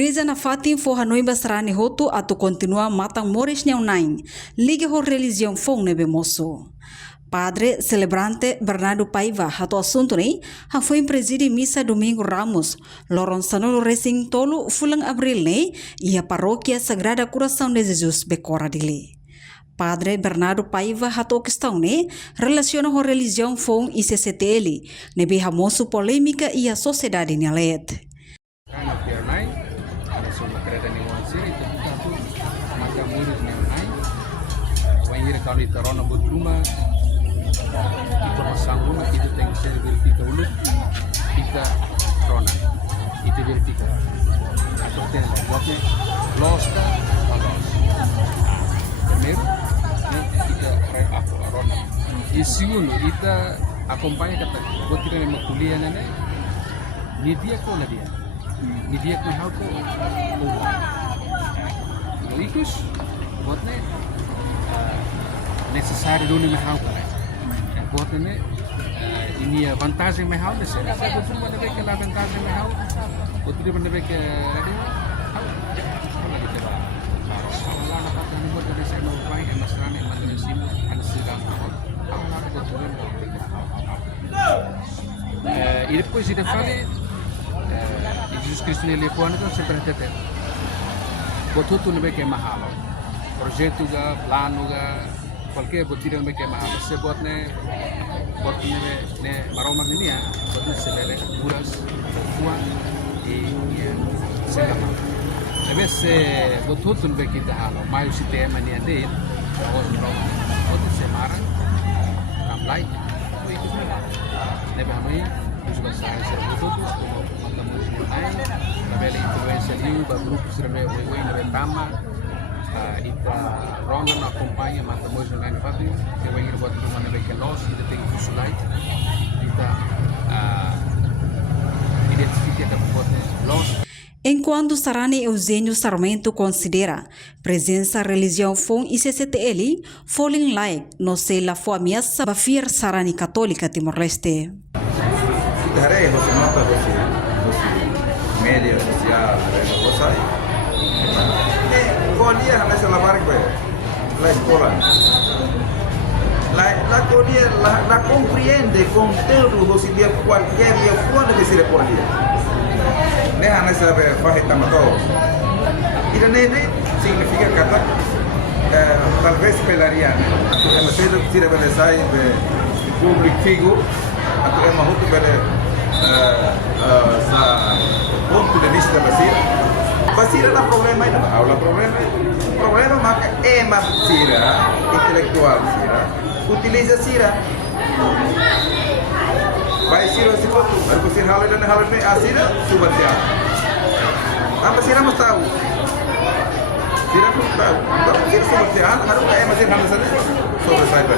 Igreja na Fatim for Hanoi Basrani Hotu atu continua matang mores nyau nain. Liga ho religião fong nebe moço. Padre celebrante Bernardo Paiva hatu assunto ni foi preside missa domingo Ramos loron sanolo racing tolu fulang abril ni ia paróquia Sagrada Coração de Jesus Becora dili. Padre Bernardo Paiva hatu questão ni relaciona ho religião fong ICCTL nebe hamoso polêmica e a sociedade nyalet. Kalau di Tarona buat rumah, informasi rumah itu yang saya verifikasi dulu, kita Tarona itu verifikasi. Atau tidak buatnya los ka, los. Primeiro, kita aku Tarona. E segundo, kita acompanha kata buat kita yang kuliah nene, ni dia kau lah dia, ni dia kau hal kau. Ikus buatnya necessário do mercado para buat ini vantagem mercado desse saya betul mana baik la vantagem mercado betul mana baik ada kalau kita Allah dapat ini buat dari saya mau baik masran yang mana simu ada sedang Allah betul e depois de falar Jesus Cristo ele pode então sempre ter betul tu baik mahal projeto ga plano ga qualquer botiran me quema se botne ne maroma ini ya botne selele buras tua e selama deve se botutun be kita halo mayu sistema ni ade botne se maran kamlai itu semua deve hamai itu bahasa se botutu mata muslim ai deve influencer you ba grupo serme we ne tama ita ronda acompanha mata mojo na fábrica que vai ir buat rumah na beke los ita tem kusulai ita identifica da bote los. Enquanto Sarani Eugênio Sarmento considera presença religião fong ICCTL falling like no sei la foi ameaça bafir Sarani católica Timor-Leste. Darei você nota você média social você Kodia nessa lavar que la escola la Kodia la compreende conteúdo você dia qualquer dia fora de ser Kodia né nessa faixa tamador e nem significa kata talvez pelaria atau yang saya tidak berdasar de public figure atau yang mahu tu pada sa ponto de vista Basira na problema itu, aula problema maka emas sira intelektual sira utiliza sira vai sira se foto baru sira hal dan hal ini asira subat ya apa sira mesti tahu kalau sira subat ya harus emas sira hal sana sobre saya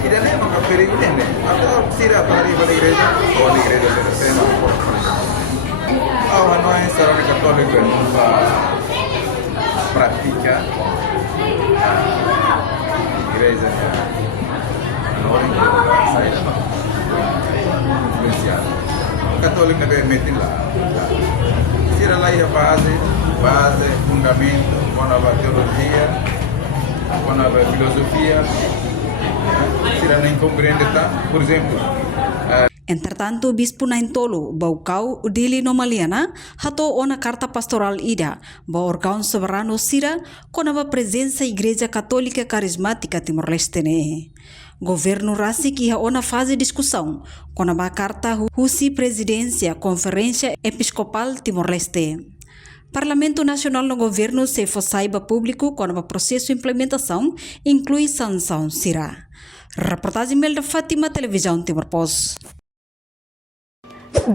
tidak nih maka periode nih atau sira pada igreja atau di igreja bersama Hanoi secara katolik praktika gereja Hanoi saya spesial katolik ada metin lah sira lá a base fundamento com a teologia com a filosofia sira nem compreende tá por exemplo. Entretanto, Bispo Naintolo, Baucau, Udili Nomaliana, hato ona carta pastoral ida, ba órgão soberano sira, com a presença Igreja Católica Carismática Timor-Leste. Governo Rasi que ona fase discussão, com a carta Husi Presidência Conferência Episcopal Timor-Leste. Parlamento Nacional no governo se saiba público com o processo de implementação inclui sanção sira. Reportagem da Fátima Televisão Timor-Post.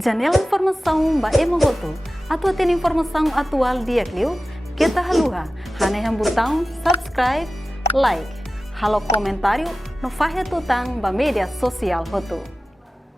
Janela informação ba emohoto. Atua tem informação atual dia Clio. Kita haluha. Haneham botão subscribe, like. Halo comentário no faixa tutang ba media sosial hoto.